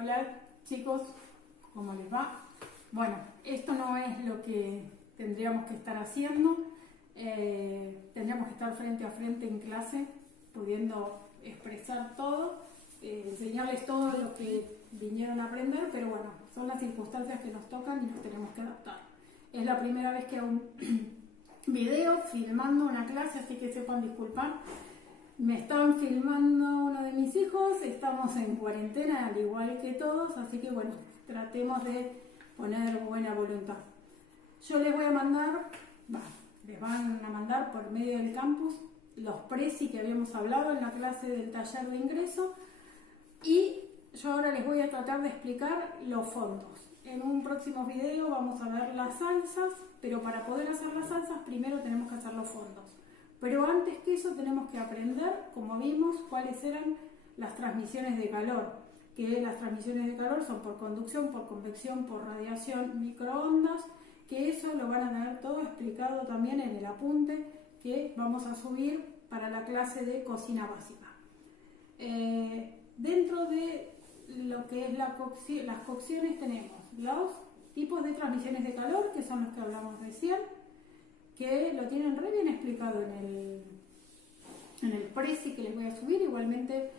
Hola chicos, ¿cómo les va? Bueno, esto no es lo que tendríamos que estar haciendo. Tendríamos que estar frente a frente en clase, pudiendo expresar todo, enseñarles todo lo que vinieron a aprender, pero bueno, son las circunstancias que nos tocan y nos tenemos que adaptar. Es la primera vez que hago un video filmando una clase, así que sepan disculpar. Me están filmando uno de mis hijos, estamos en cuarentena al igual que todos, así que bueno, tratemos de poner buena voluntad. Yo les voy a mandar, les van a mandar por medio del campus los preci que habíamos hablado en la clase del taller de ingreso, y yo ahora les voy a tratar de explicar los fondos. En un próximo video vamos a ver las salsas, pero para poder hacer las salsas primero tenemos que hacer los fondos. Pero antes que eso tenemos que aprender, como vimos, cuáles eran las transmisiones de calor. Que las transmisiones de calor son por conducción, por convección, por radiación, microondas, que eso lo van a tener todo explicado también en el apunte que vamos a subir para la clase de cocina básica. Dentro de lo que es las cocciones tenemos los tipos de transmisiones de calor, que son los que hablamos recién, que lo tienen re bien explicado en el preci que les voy a subir. Igualmente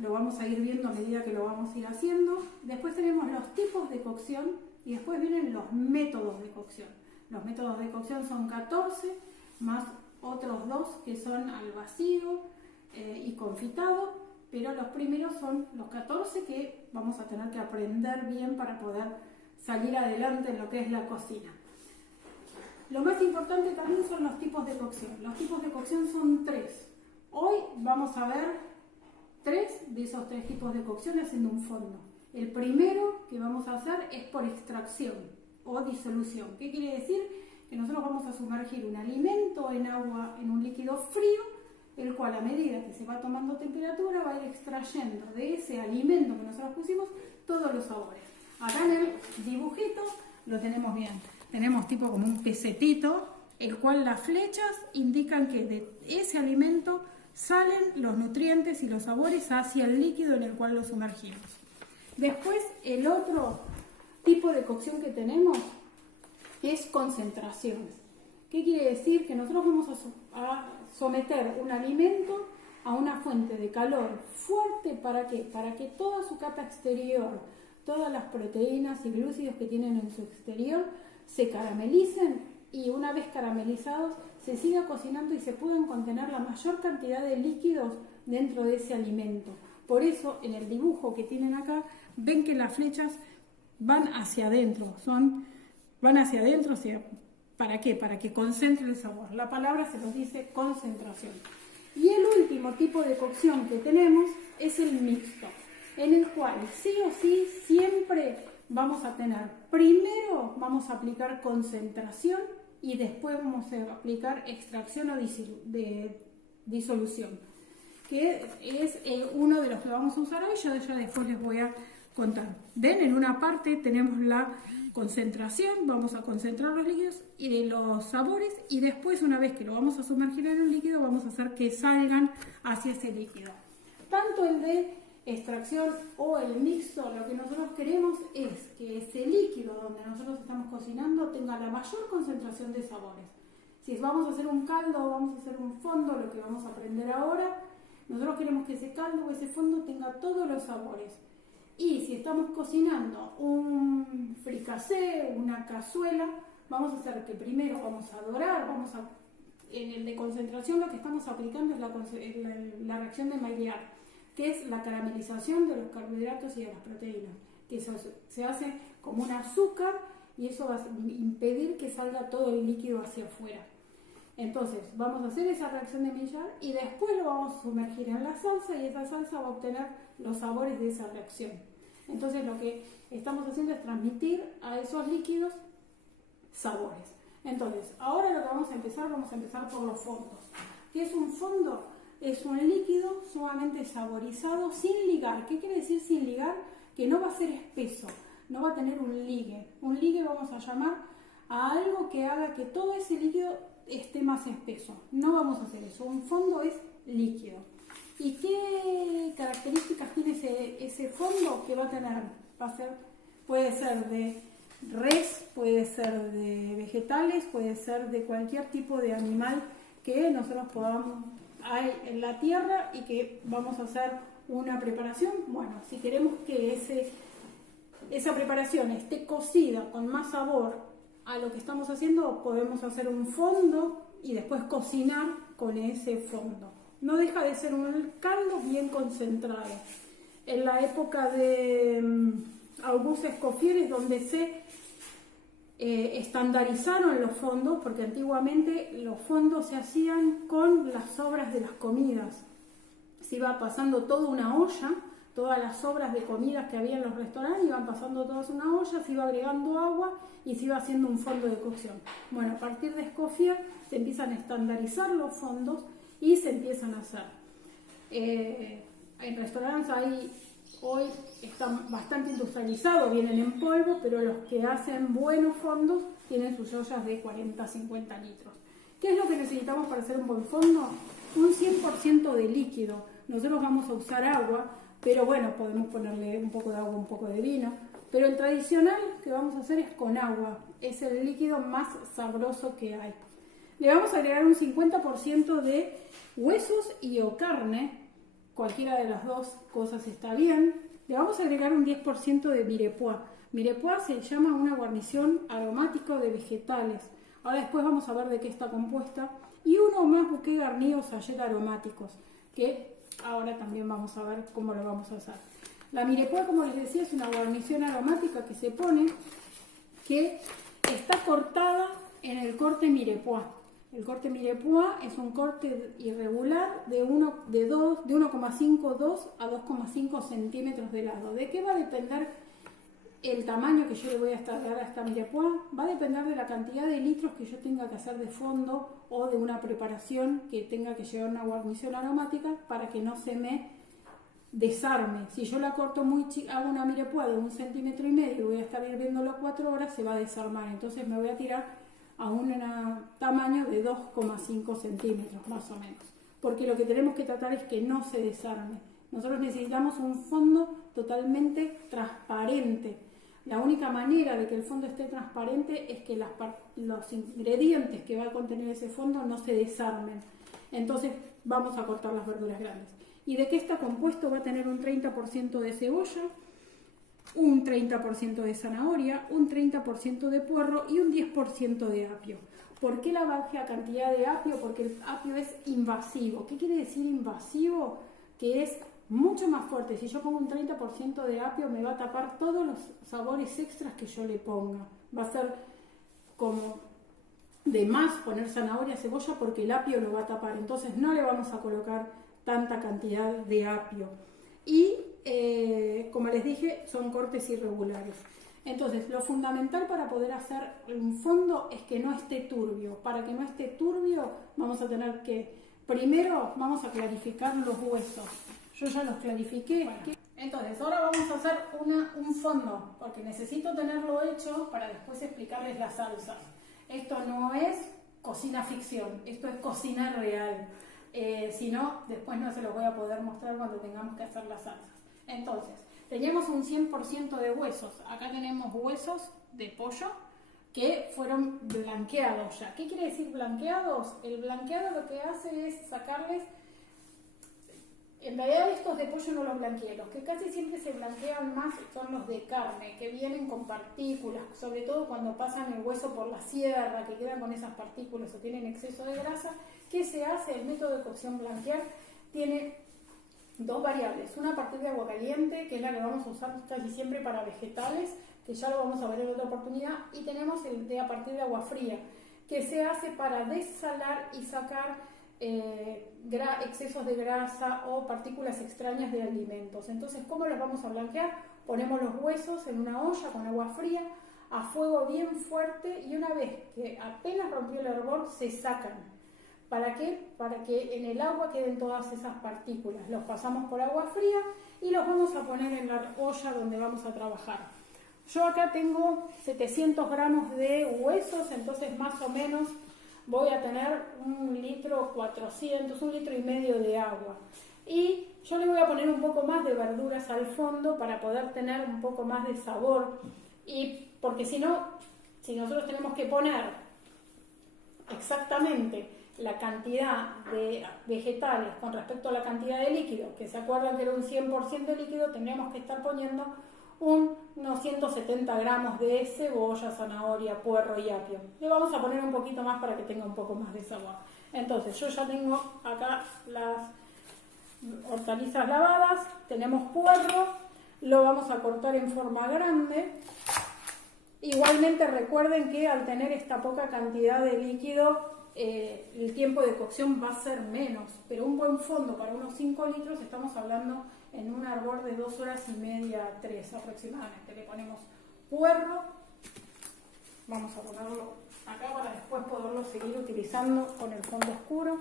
lo vamos a ir viendo a medida que lo vamos a ir haciendo. Después tenemos los tipos de cocción y después vienen los métodos de cocción. Los métodos de cocción son 14, más otros 2 que son al vacío y confitado, pero los primeros son los 14 que vamos a tener que aprender bien para poder salir adelante en lo que es la cocina. Lo más importante también son los tipos de cocción. Los tipos de cocción son 3. Hoy vamos a ver 3 de esos 3 tipos de cocción haciendo un fondo. El primero que vamos a hacer es por extracción o disolución. ¿Qué quiere decir? Que nosotros vamos a sumergir un alimento en agua, en un líquido frío, el cual a medida que se va tomando temperatura va a ir extrayendo de ese alimento que nosotros pusimos todos los sabores. Acá en el dibujito lo tenemos bien. Tenemos tipo como un pesetito, el cual las flechas indican que de ese alimento salen los nutrientes y los sabores hacia el líquido en el cual lo sumergimos. Después, el otro tipo de cocción que tenemos es concentración. ¿Qué quiere decir? Que nosotros vamos a someter un alimento a una fuente de calor fuerte. ¿Para qué? Para que toda su capa exterior, todas las proteínas y glúcidos que tienen en su exterior, se caramelicen, y una vez caramelizados se siga cocinando y se pueden contener la mayor cantidad de líquidos dentro de ese alimento. Por eso en el dibujo que tienen acá ven que las flechas van hacia adentro, ¿para qué? Para que concentre el sabor. La palabra se nos dice concentración. Y el último tipo de cocción que tenemos es el mixto, en el cual sí o sí siempre vamos a tener, primero vamos a aplicar concentración y después vamos a aplicar extracción o disolución, que es uno de los que vamos a usar hoy. Yo ya después les voy a contar. Ven, en una parte tenemos la concentración, vamos a concentrar los líquidos y de los sabores, y después, una vez que lo vamos a sumergir en un líquido, vamos a hacer que salgan hacia ese líquido. Tanto el de extracción o el mixto, lo que nosotros queremos es que ese líquido donde nosotros estamos cocinando tenga la mayor concentración de sabores. Si vamos a hacer un caldo o vamos a hacer un fondo, lo que vamos a aprender ahora, nosotros queremos que ese caldo o ese fondo tenga todos los sabores. Y si estamos cocinando un fricasé, una cazuela, vamos a hacer que primero vamos a dorar, en el de concentración lo que estamos aplicando es la reacción de Maillard, que es la caramelización de los carbohidratos y de las proteínas, que eso se hace como un azúcar, y eso va a impedir que salga todo el líquido hacia afuera. Entonces vamos a hacer esa reacción de Maillard y después lo vamos a sumergir en la salsa, y esa salsa va a obtener los sabores de esa reacción. Entonces lo que estamos haciendo es transmitir a esos líquidos sabores. Entonces ahora lo que vamos a empezar por los fondos. ¿Qué es un fondo? Es un líquido sumamente saborizado, sin ligar. ¿Qué quiere decir sin ligar? Que no va a ser espeso, no va a tener un ligue. Un ligue vamos a llamar a algo que haga que todo ese líquido esté más espeso. No vamos a hacer eso. Un fondo es líquido. ¿Y qué características tiene ese ese fondo que va a tener, puede ser de res, puede ser de vegetales, puede ser de cualquier tipo de animal que nosotros hay en la tierra y que vamos a hacer una preparación. Bueno, si queremos que esa preparación esté cocida con más sabor a lo que estamos haciendo, podemos hacer un fondo y después cocinar con ese fondo. No deja de ser un caldo bien concentrado. En la época de Auguste Escoffier es donde se estandarizaron los fondos, porque antiguamente los fondos se hacían con las sobras de las comidas. Se iba pasando toda una olla, todas las sobras de comidas que había en los restaurantes, iban pasando todas una olla, se iba agregando agua y se iba haciendo un fondo de cocción. Bueno, a partir de Escoffier se empiezan a estandarizar los fondos y se empiezan a hacer. En restaurantes hoy están bastante industrializados, vienen en polvo, pero los que hacen buenos fondos tienen sus ollas de 40-50 litros. ¿Qué es lo que necesitamos para hacer un buen fondo? Un 100% de líquido. Nosotros vamos a usar agua, pero bueno, podemos ponerle un poco de agua, un poco de vino, pero el tradicional que vamos a hacer es con agua. Es el líquido más sabroso que hay. Le vamos a agregar un 50% de huesos y o carne. Cualquiera de las dos cosas está bien. Le vamos a agregar un 10% de mirepoix. Mirepoix se llama una guarnición aromática de vegetales. Ahora después vamos a ver de qué está compuesta. Y uno más bouquet garni o sachet aromáticos, que ahora también vamos a ver cómo lo vamos a hacer. La mirepoix, como les decía, es una guarnición aromática que se pone, que está cortada en el corte mirepoix. El corte mirepoix es un corte irregular de 1,52 a 2,5 centímetros de lado. ¿De qué va a depender el tamaño que yo le voy a dar a esta mirepoix? Va a depender de la cantidad de litros que yo tenga que hacer de fondo o de una preparación que tenga que llevar una guarnición aromática para que no se me desarme. Si yo la corto muy chica, hago una mirepoix de 1,5 centímetros y voy a estar hirviéndolo 4 horas, se va a desarmar. Entonces me voy a tirar a un tamaño de 2,5 centímetros más o menos, porque lo que tenemos que tratar es que no se desarme. Nosotros necesitamos un fondo totalmente transparente. La única manera de que el fondo esté transparente es que los ingredientes que va a contener ese fondo no se desarmen. Entonces vamos a cortar las verduras grandes. ¿Y de qué está compuesto? Va a tener un 30% de cebolla, un 30% de zanahoria, un 30% de puerro y un 10% de apio. ¿Por qué la baja cantidad de apio? Porque el apio es invasivo. ¿Qué quiere decir invasivo? Que es mucho más fuerte. Si yo pongo un 30% de apio, me va a tapar todos los sabores extras que yo le ponga. Va a ser como de más poner zanahoria, cebolla, porque el apio lo va a tapar. Entonces no le vamos a colocar tanta cantidad de apio. Y como les dije, son cortes irregulares. Entonces, lo fundamental para poder hacer un fondo es que no esté turbio. Para que no esté turbio, vamos a tener que, primero, vamos a clarificar los huesos. Yo ya los clarifiqué. Bueno, entonces, ahora vamos a hacer un fondo, porque necesito tenerlo hecho para después explicarles las salsas. Esto no es cocina ficción, esto es cocina real. Si no, después no se los voy a poder mostrar cuando tengamos que hacer las salsas. Entonces, teníamos un 100% de huesos. Acá tenemos huesos de pollo que fueron blanqueados ya. ¿Qué quiere decir blanqueados? El blanqueado lo que hace es sacarles... En realidad estos de pollo no los blanqueé. Los que casi siempre se blanquean más son los de carne, que vienen con partículas, sobre todo cuando pasan el hueso por la sierra, que quedan con esas partículas o tienen exceso de grasa. ¿Qué se hace? El método de cocción blanquear tiene dos variables. Una a partir de agua caliente, que es la que vamos a usar casi siempre para vegetales, que ya lo vamos a ver en otra oportunidad. Y tenemos el de a partir de agua fría, que se hace para desalar y sacar excesos de grasa o partículas extrañas de alimentos. Entonces, ¿cómo los vamos a blanquear? Ponemos los huesos en una olla con agua fría, a fuego bien fuerte, y una vez que apenas rompió el hervor, se sacan. ¿Para qué? Para que en el agua queden todas esas partículas. Los pasamos por agua fría y los vamos a poner en la olla donde vamos a trabajar. Yo acá tengo 700 gramos de huesos, entonces más o menos voy a tener 1,400 litros, 1,5 litros de agua. Y Yo le voy a poner un poco más de verduras al fondo para poder tener un poco más de sabor. Y porque si no, si nosotros tenemos que poner exactamente la cantidad de vegetales con respecto a la cantidad de líquido, que se acuerdan que era un 100% de líquido, tendríamos que estar poniendo unos 170 gramos de cebolla, zanahoria, puerro y apio. Le vamos a poner un poquito más para que tenga un poco más de sabor. Entonces yo ya tengo acá las hortalizas lavadas, tenemos puerro, lo vamos a cortar en forma grande. Igualmente recuerden que al tener esta poca cantidad de líquido, el tiempo de cocción va a ser menos, pero un buen fondo para unos 5 litros estamos hablando en un hervor de 2 horas y media, 3 aproximadamente. Le ponemos puerro, vamos a ponerlo acá para después poderlo seguir utilizando con el fondo oscuro.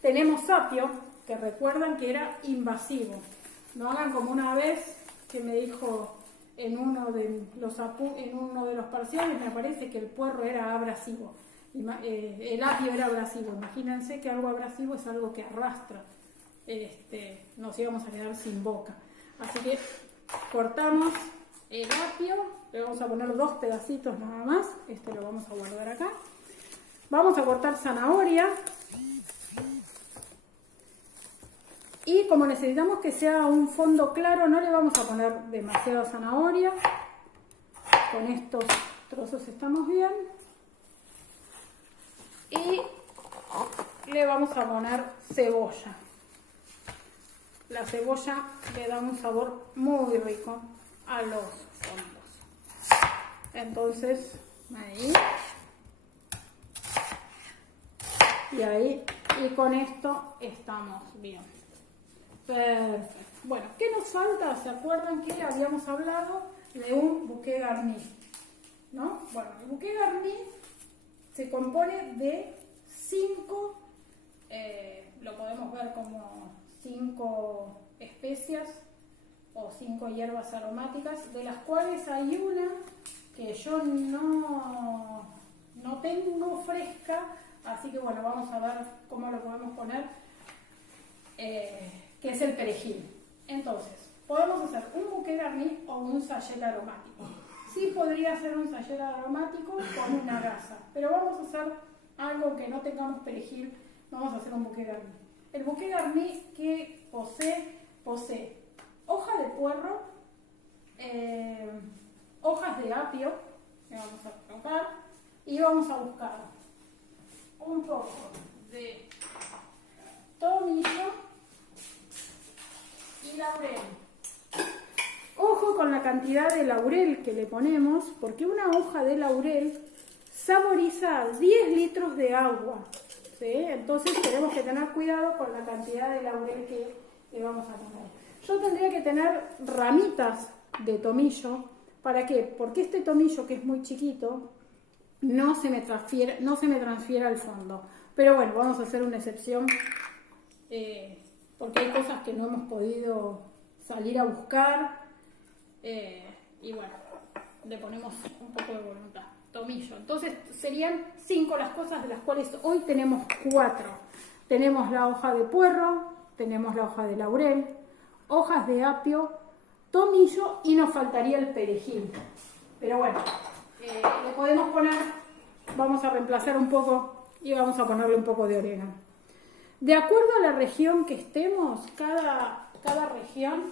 Tenemos apio, que recuerdan que era invasivo. No hagan como una vez que me dijo en uno de los parciales, me parece que el puerro era abrasivo. El apio era abrasivo. Imagínense que algo abrasivo es algo que arrastra. Nos íbamos a quedar sin boca. Así que cortamos el apio, le vamos a poner 2 pedacitos nada más. Este lo vamos a guardar acá. Vamos a cortar zanahoria. Y como necesitamos que sea un fondo claro, no le vamos a poner demasiada zanahoria. Con estos trozos estamos bien. Y le vamos a poner cebolla. La cebolla le da un sabor muy rico a los fondos. Entonces, ahí. Y ahí. Y con esto estamos bien. Perfecto. Bueno, ¿qué nos falta? ¿Se acuerdan que habíamos hablado de un bouquet garni? ¿No? Bueno, el bouquet garni se compone de 5, lo podemos ver como 5 especias o 5 hierbas aromáticas, de las cuales hay una que yo no tengo fresca, así que bueno, vamos a ver cómo lo podemos poner, que es el perejil. Entonces, podemos hacer un bouquet garni o un sachet aromático. Sí podría ser un sachet aromático con una gasa, pero vamos a hacer algo que no tengamos perejil, vamos a hacer un bouquet garni. El bouquet garni que posee hoja de puerro, hojas de apio, que vamos a colocar, y vamos a buscar un poco de tomillo y laurel. Ojo con la cantidad de laurel que le ponemos, porque una hoja de laurel saboriza 10 litros de agua, ¿sí? Entonces tenemos que tener cuidado con la cantidad de laurel que le vamos a poner. Yo tendría que tener ramitas de tomillo. ¿Para qué? Porque este tomillo, que es muy chiquito, no se me transfiera al fondo. Pero bueno, vamos a hacer una excepción, porque hay cosas que no hemos podido salir a buscar, y bueno, le ponemos un poco de voluntad. Tomillo. Entonces serían 5 las cosas, de las cuales hoy tenemos 4. Tenemos la hoja de puerro, tenemos la hoja de laurel, hojas de apio, tomillo y nos faltaría el perejil. Pero bueno, le podemos poner, vamos a reemplazar un poco y vamos a ponerle un poco de orégano. De acuerdo a la región que estemos, cada región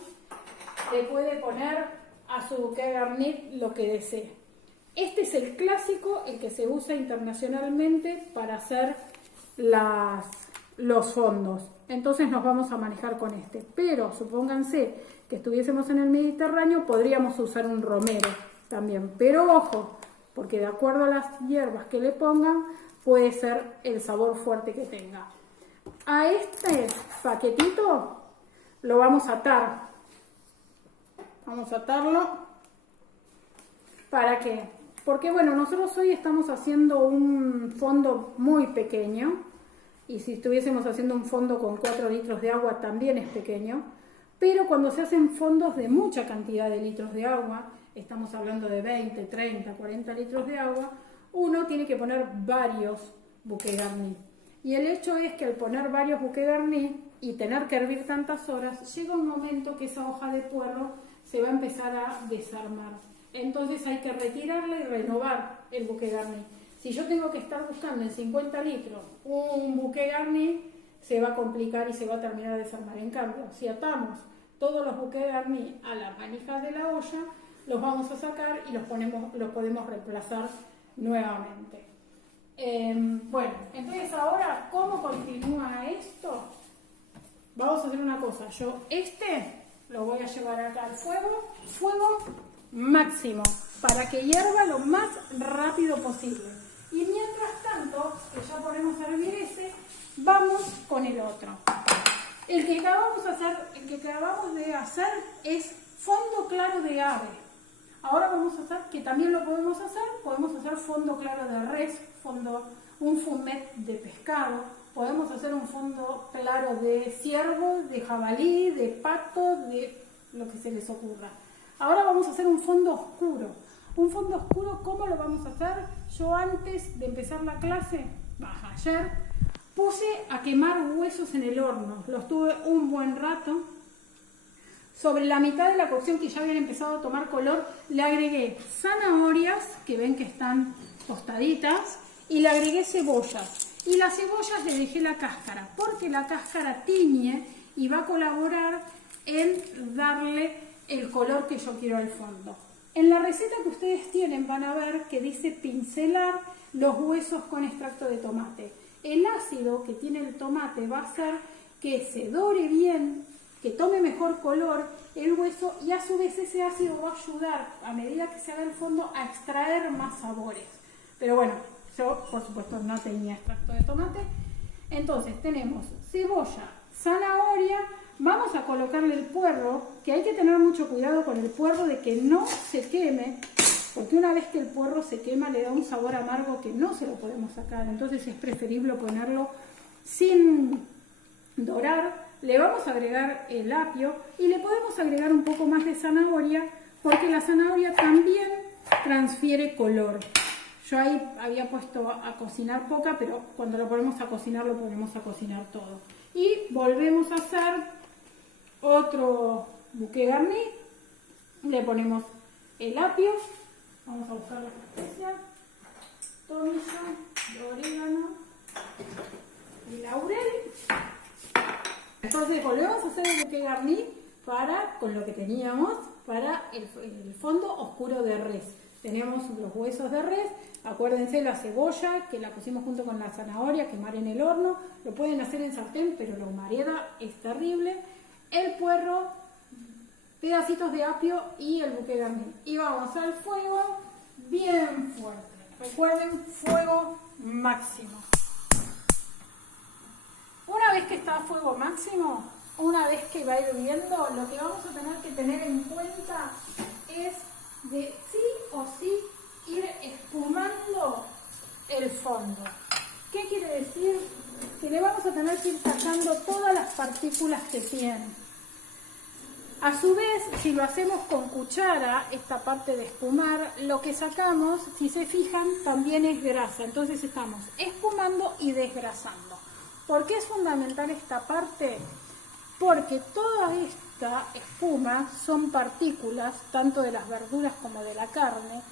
le puede poner a su bouquet garni lo que desee. Este es el clásico, el que se usa internacionalmente para hacer los fondos. Entonces nos vamos a manejar con este. Pero supónganse que estuviésemos en el Mediterráneo, podríamos usar un romero también. Pero ojo, porque de acuerdo a las hierbas que le pongan, puede ser el sabor fuerte que tenga. A este paquetito lo vamos a atar. Vamos a atarlo. ¿Para qué? Porque bueno, nosotros hoy estamos haciendo un fondo muy pequeño, y si estuviésemos haciendo un fondo con 4 litros de agua también es pequeño, pero cuando se hacen fondos de mucha cantidad de litros de agua, estamos hablando de 20, 30, 40 litros de agua, uno tiene que poner varios bouquet garni. Y el hecho es que al poner varios bouquet garni, y tener que hervir tantas horas, llega un momento que esa hoja de puerro se va a empezar a desarmar. Entonces hay que retirarla y renovar el bouquet garni. Si yo tengo que estar buscando en 50 litros un bouquet garni, se va a complicar y se va a terminar de desarmar. En cambio, si atamos todos los bouquets garni a las manijas de la olla, los vamos a sacar y los podemos reemplazar nuevamente. Bueno, entonces ahora, ¿cómo continúa esto? Vamos a hacer una cosa. Yo lo voy a llevar acá al fuego máximo, para que hierva lo más rápido posible. Y mientras tanto, que ya ponemos a hervir ese, vamos con el otro. El que acabamos de hacer es fondo claro de ave. Ahora vamos a hacer, que también lo podemos hacer fondo claro de res, un fumet de pescado, podemos hacer un fondo claro de ciervo, de jabalí, de pato, de lo que se les ocurra. Ahora vamos a hacer un fondo oscuro. Un fondo oscuro, ¿cómo lo vamos a hacer? Yo antes de empezar la clase, ayer, puse a quemar huesos en el horno. Los tuve un buen rato. Sobre la mitad de la cocción, que ya habían empezado a tomar color, le agregué zanahorias, que ven que están tostaditas, y le agregué cebollas. Y las cebollas le dejé la cáscara, porque la cáscara tiñe y va a colaborar en darle el color que yo quiero al fondo. En la receta que ustedes tienen van a ver que dice pincelar los huesos con extracto de tomate. El ácido que tiene el tomate va a hacer que se dore bien, que tome mejor color el hueso, y a su vez ese ácido va a ayudar, a medida que se haga el fondo, a extraer más sabores. Pero bueno, yo por supuesto no tenía extracto de tomate. Entonces tenemos cebolla, zanahoria. Vamos a colocarle el puerro, que hay que tener mucho cuidado con el puerro de que no se queme, porque una vez que el puerro se quema le da un sabor amargo que no se lo podemos sacar. Entonces es preferible ponerlo sin dorar. Le vamos a agregar el apio y le podemos agregar un poco más de zanahoria, porque la zanahoria también transfiere color. Yo ahí había puesto a cocinar poca, pero cuando lo ponemos a cocinar, lo ponemos a cocinar todo. Y volvemos a hacer otro bouquet garni. Le ponemos el apio. Vamos a buscar la especia. Tomillo, orégano y laurel. Entonces volvemos a hacer el bouquet garni con lo que teníamos para el fondo oscuro de res. Tenemos los huesos de res, acuérdense la cebolla que la pusimos junto con la zanahoria, quemar en el horno. Lo pueden hacer en sartén, pero la humareda es terrible. El puerro, pedacitos de apio y el bouquet garni. Y vamos al fuego bien fuerte. Recuerden, fuego máximo. Una vez que está a fuego máximo, una vez que va hirviendo, lo que vamos a tener que tener en cuenta es de sí o sí ir espumando el fondo. ¿Qué quiere decir? Que le vamos a tener que ir sacando todas las partículas que tiene. A su vez, si lo hacemos con cuchara, esta parte de espumar, lo que sacamos, si se fijan, también es grasa. Entonces estamos espumando y desgrasando. ¿Por qué es fundamental esta parte? Porque toda esta espuma son partículas, tanto de las verduras como de la carne,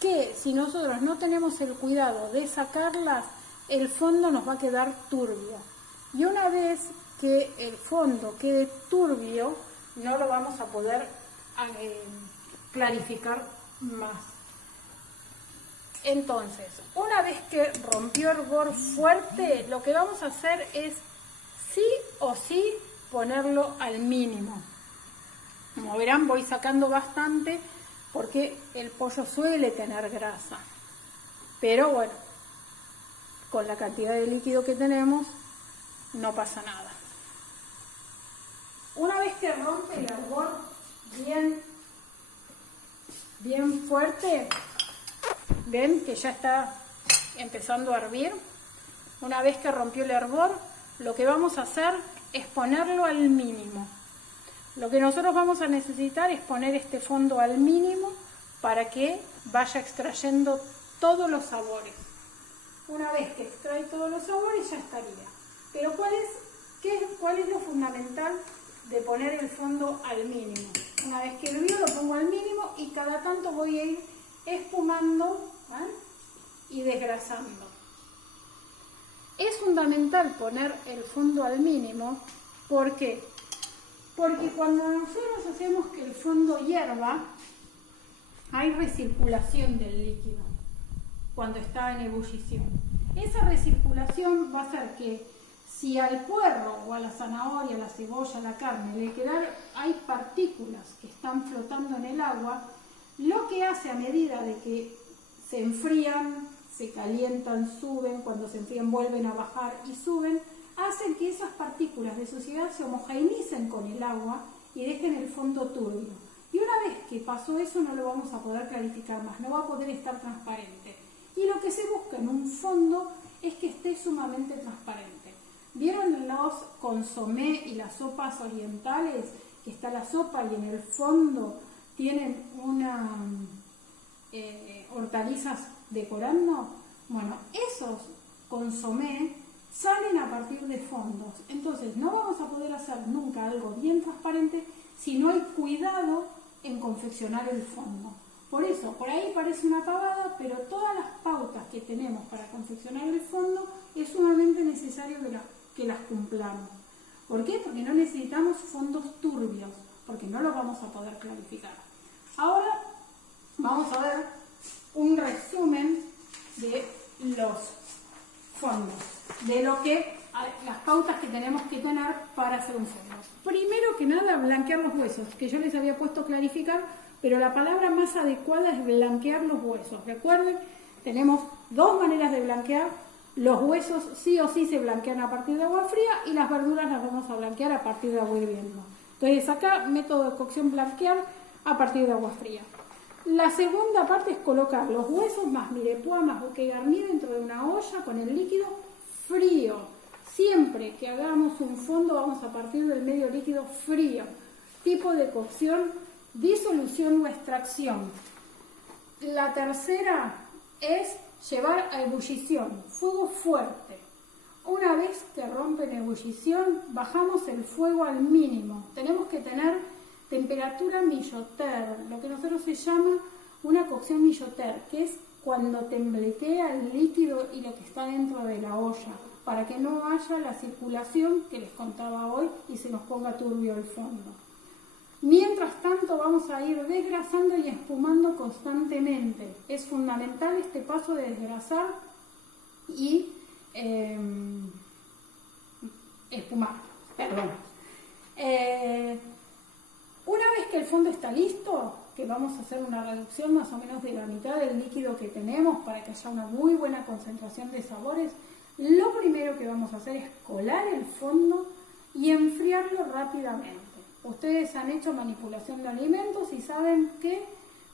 que si nosotros no tenemos el cuidado de sacarlas, el fondo nos va a quedar turbio. Y una vez que el fondo quede turbio, no lo vamos a poder clarificar más. Entonces, una vez que rompió hervor fuerte, lo que vamos a hacer es sí o sí ponerlo al mínimo. Como verán, voy sacando bastante porque el pollo suele tener grasa. Pero bueno, con la cantidad de líquido que tenemos, no pasa nada. Una vez que rompe el hervor bien fuerte, ven que ya está empezando a hervir. Una vez que rompió el hervor, lo que vamos a hacer es ponerlo al mínimo. Lo que nosotros vamos a necesitar es poner este fondo al mínimo para que vaya extrayendo todos los sabores. Una vez que extrae todos los sabores ya estaría. Pero ¿cuál es ¿Cuál es lo fundamental de poner el fondo al mínimo? Una vez que hirvió lo pongo al mínimo y cada tanto voy a ir espumando, ¿eh? Y desgrasando. Es fundamental poner el fondo al mínimo. ¿Por qué? Porque cuando nosotros hacemos que el fondo hierva, hay recirculación del líquido cuando está en ebullición. Esa recirculación va a hacer que si al puerro o a la zanahoria, a la cebolla, a la carne hay partículas que están flotando en el agua, lo que hace a medida de que se enfrían, se calientan, suben, cuando se enfrían vuelven a bajar y suben, hacen que esas partículas de suciedad se homogeneicen con el agua y dejen el fondo turbio. Y una vez que pasó eso no lo vamos a poder clarificar más, no va a poder estar transparente. Y lo que se busca en un fondo es que esté sumamente transparente. ¿Vieron los consomé y las sopas orientales? Que está la sopa y en el fondo tienen una hortalizas decorando. Bueno, esos consomé salen a partir de fondos. Entonces no vamos a poder hacer nunca algo bien transparente si no hay cuidado en confeccionar el fondo. Por eso, por ahí parece una pavada, pero todas las pautas que tenemos para confeccionar el fondo es sumamente necesario que las cumplamos. ¿Por qué? Porque no necesitamos fondos turbios, porque no los vamos a poder clarificar. Ahora vamos a ver un resumen de los fondos, de las pautas que tenemos que tener para hacer un fondo. Primero que nada, blanquear los huesos, que yo les había puesto clarificar, pero la palabra más adecuada es blanquear los huesos. Recuerden, tenemos dos maneras de blanquear. Los huesos sí o sí se blanquean a partir de agua fría y las verduras las vamos a blanquear a partir de agua hirviendo. Entonces acá, método de cocción blanquear a partir de agua fría. La segunda parte es colocar los huesos más mirepoix más bouquet garni dentro de una olla con el líquido frío. Siempre que hagamos un fondo vamos a partir del medio líquido frío. Tipo de cocción, disolución o extracción. La tercera es llevar a ebullición, fuego fuerte. Una vez que rompe en ebullición, bajamos el fuego al mínimo. Tenemos que tener temperatura milloter, lo que nosotros se llama una cocción milloter, que es cuando temblequea el líquido y lo que está dentro de la olla, para que no haya la circulación que les contaba hoy y se nos ponga turbio el fondo. Mientras tanto vamos a ir desgrasando y espumando constantemente. Es fundamental este paso de desgrasar y espumar. Perdón. Una vez que el fondo está listo, que vamos a hacer una reducción más o menos de la mitad del líquido que tenemos para que haya una muy buena concentración de sabores, lo primero que vamos a hacer es colar el fondo y enfriarlo rápidamente. Ustedes han hecho manipulación de alimentos y saben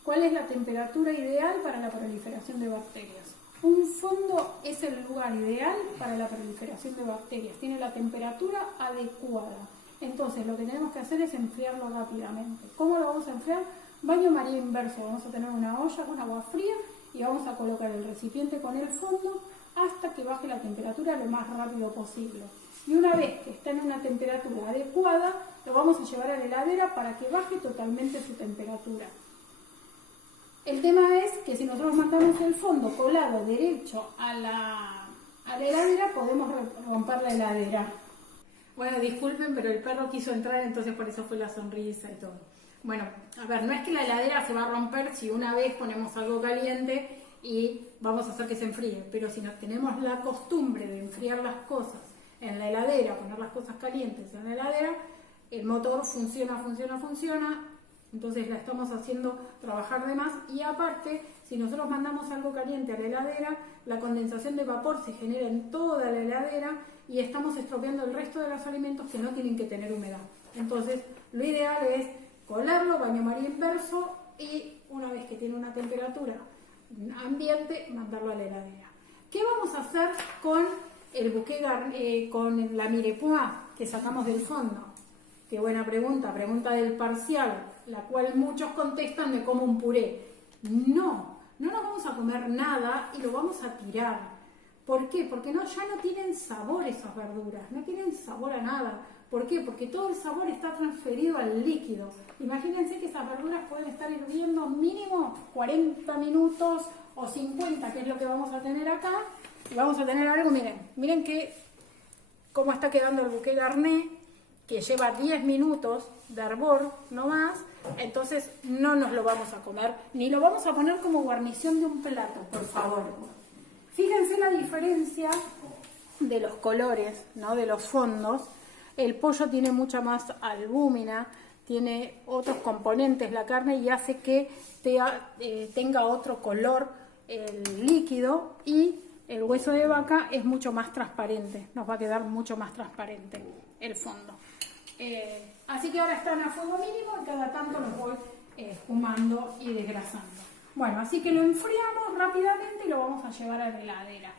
cuál es la temperatura ideal para la proliferación de bacterias. Un fondo es el lugar ideal para la proliferación de bacterias, tiene la temperatura adecuada. Entonces lo que tenemos que hacer es enfriarlo rápidamente. ¿Cómo lo vamos a enfriar? Baño María inverso. Vamos a tener una olla con agua fría y vamos a colocar el recipiente con el fondo hasta que baje la temperatura lo más rápido posible. Y una vez que está en una temperatura adecuada, lo vamos a llevar a la heladera para que baje totalmente su temperatura. El tema es que si nosotros mandamos el fondo colado derecho a la heladera, podemos romper la heladera. Bueno, disculpen, pero el perro quiso entrar, entonces por eso fue la sonrisa y todo. Bueno, a ver, no es que la heladera se va a romper si una vez ponemos algo caliente y vamos a hacer que se enfríe, pero si no tenemos la costumbre de enfriar las cosas en la heladera, poner las cosas calientes en la heladera, el motor funciona, entonces la estamos haciendo trabajar de más y aparte, si nosotros mandamos algo caliente a la heladera, la condensación de vapor se genera en toda la heladera y estamos estropeando el resto de los alimentos que no tienen que tener humedad. Entonces, lo ideal es colarlo, baño María inverso y una vez que tiene una temperatura ambiente, mandarlo a la heladera. ¿Qué vamos a hacer con el bouquet con la mirepoix que sacamos del fondo? Qué buena pregunta del parcial, la cual muchos contestan me como un puré. No nos vamos a comer nada y lo vamos a tirar. ¿Por qué? Porque ya no tienen sabor esas verduras, no tienen sabor a nada. ¿Por qué? Porque todo el sabor está transferido al líquido. Imagínense que esas verduras pueden estar hirviendo mínimo 40 minutos o 50, que es lo que vamos a tener acá. Y vamos a tener algo, miren cómo está quedando el bouquet garnet, que lleva 10 minutos de hervor, no más. Entonces no nos lo vamos a comer, ni lo vamos a poner como guarnición de un plato, por favor. Fíjense la diferencia de los colores, ¿no? De los fondos. El pollo tiene mucha más albúmina, tiene otros componentes la carne y hace que tenga otro color el líquido, y el hueso de vaca es mucho más transparente, nos va a quedar mucho más transparente el fondo. Así que ahora están a fuego mínimo y cada tanto los voy espumando y desgrasando. Bueno, así que lo enfriamos rápidamente y lo vamos a llevar a la heladera.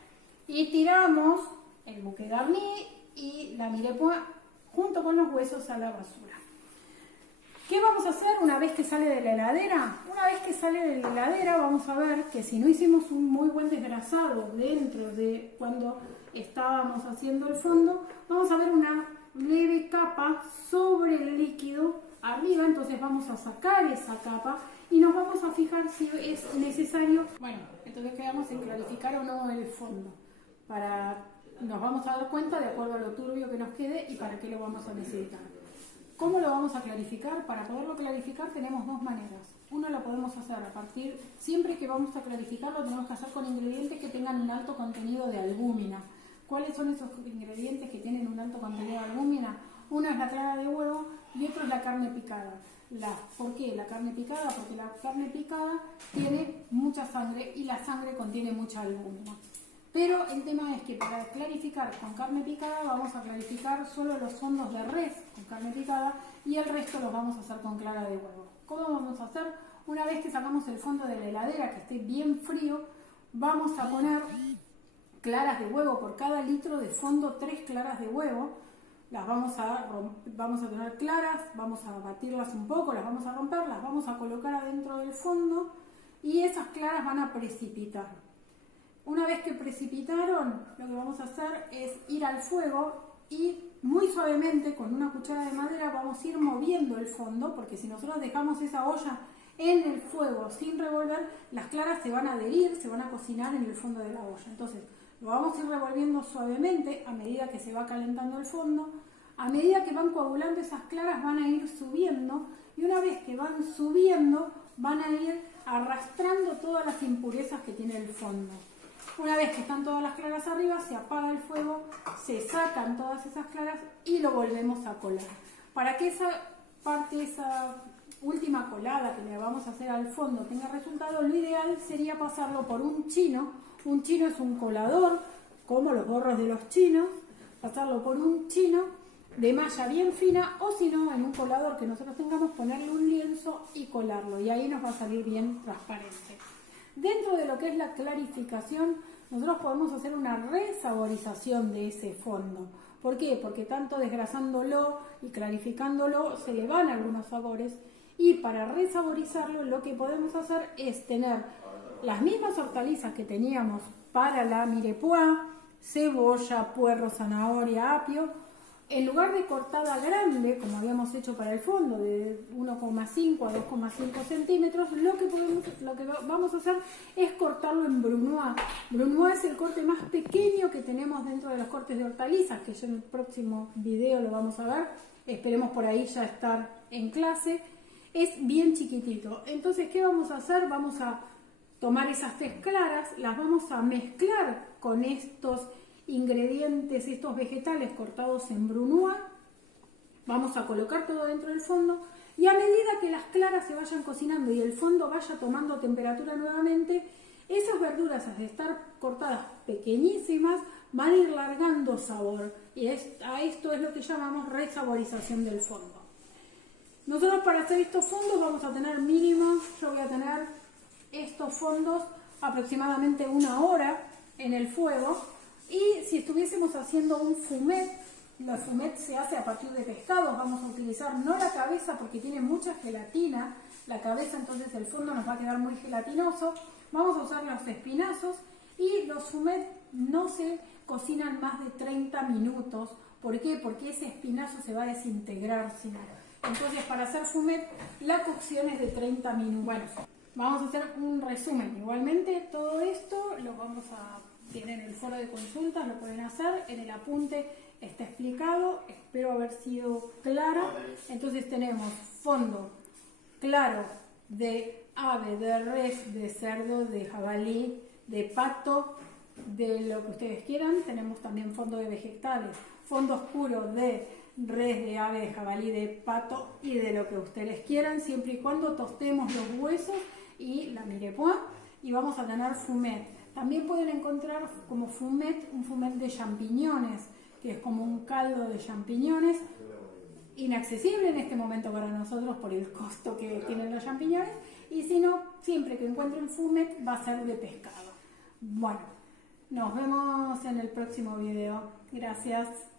Y tiramos el bouquet garni y la mirepoix junto con los huesos a la basura. ¿Qué vamos a hacer una vez que sale de la heladera? Una vez que sale de la heladera vamos a ver que si no hicimos un muy buen desgrasado dentro de cuando estábamos haciendo el fondo, vamos a ver una leve capa sobre el líquido arriba, entonces vamos a sacar esa capa y nos vamos a fijar si es necesario. Bueno, entonces quedamos en clarificar o no el fondo. Nos vamos a dar cuenta de acuerdo a lo turbio que nos quede y para qué lo vamos a necesitar. ¿Cómo lo vamos a clarificar? Para poderlo clarificar tenemos dos maneras. Una lo podemos hacer siempre que vamos a clarificarlo tenemos que hacer con ingredientes que tengan un alto contenido de albúmina. ¿Cuáles son esos ingredientes que tienen un alto contenido de albúmina? Uno es la clara de huevo y otro es la carne picada. ¿Por qué la carne picada? Porque la carne picada tiene mucha sangre y la sangre contiene mucha albúmina. Pero el tema es que para clarificar con carne picada vamos a clarificar solo los fondos de res con carne picada y el resto los vamos a hacer con clara de huevo. ¿Cómo vamos a hacer? Una vez que sacamos el fondo de la heladera que esté bien frío, vamos a poner claras de huevo por cada litro de fondo, 3 claras de huevo. Las vamos a tener claras, vamos a batirlas un poco, las vamos a romper, las vamos a colocar adentro del fondo y esas claras van a precipitar. Una vez que precipitaron, lo que vamos a hacer es ir al fuego y muy suavemente con una cuchara de madera vamos a ir moviendo el fondo, porque si nosotros dejamos esa olla en el fuego sin revolver, las claras se van a adherir, se van a cocinar en el fondo de la olla. Entonces lo vamos a ir revolviendo suavemente a medida que se va calentando el fondo. A medida que van coagulando, esas claras van a ir subiendo y una vez que van subiendo van a ir arrastrando todas las impurezas que tiene el fondo. Una vez que están todas las claras arriba, se apaga el fuego, se sacan todas esas claras y lo volvemos a colar. Para que esa última colada que le vamos a hacer al fondo tenga resultado, lo ideal sería pasarlo por un chino. Un chino es un colador, como los gorros de los chinos, pasarlo por un chino de malla bien fina o si no, en un colador que nosotros tengamos, ponerle un lienzo y colarlo y ahí nos va a salir bien transparente. Dentro de lo que es la clarificación, nosotros podemos hacer una resaborización de ese fondo. ¿Por qué? Porque tanto desgrasándolo y clarificándolo se le van algunos sabores y para resaborizarlo lo que podemos hacer es tener las mismas hortalizas que teníamos para la mirepoix, cebolla, puerro, zanahoria, apio. En lugar de cortada grande, como habíamos hecho para el fondo, de 1,5 a 2,5 centímetros, lo que vamos a hacer es cortarlo en brunoise. Brunoise es el corte más pequeño que tenemos dentro de los cortes de hortalizas, que ya en el próximo video lo vamos a ver. Esperemos por ahí ya estar en clase. Es bien chiquitito. Entonces, ¿qué vamos a hacer? Vamos a tomar esas 3 claras, las vamos a mezclar con estos ingredientes, estos vegetales cortados en brunoise, vamos a colocar todo dentro del fondo y a medida que las claras se vayan cocinando y el fondo vaya tomando temperatura nuevamente, esas verduras al estar cortadas pequeñísimas van a ir largando sabor y a esto es lo que llamamos resaborización del fondo. Nosotros para hacer estos fondos vamos a tener mínimo, yo voy a tener estos fondos aproximadamente 1 hora en el fuego. Y si estuviésemos haciendo un fumet, la fumet se hace a partir de pescados, vamos a utilizar no la cabeza porque tiene mucha gelatina, la cabeza entonces el fondo nos va a quedar muy gelatinoso, vamos a usar los espinazos y los fumet no se cocinan más de 30 minutos. ¿Por qué? Porque ese espinazo se va a desintegrar, si no. Entonces, para hacer fumet, la cocción es de 30 minutos. Bueno, vamos a hacer un resumen. Igualmente, todo esto lo vamos a tener en el foro de consultas, lo pueden hacer. En el apunte está explicado. Espero haber sido clara. Entonces, tenemos fondo claro de ave, de res, de cerdo, de jabalí, de pato, de lo que ustedes quieran. Tenemos también fondo de vegetales, fondo oscuro de res, de ave, de jabalí, de pato y de lo que ustedes quieran, siempre y cuando tostemos los huesos y la mirepoix, y vamos a tener fumet. También pueden encontrar como fumet un fumet de champiñones, que es como un caldo de champiñones, inaccesible en este momento para nosotros por el costo que tienen los champiñones, y si no, siempre que encuentren fumet va a ser de pescado. Bueno, nos vemos en el próximo video. Gracias.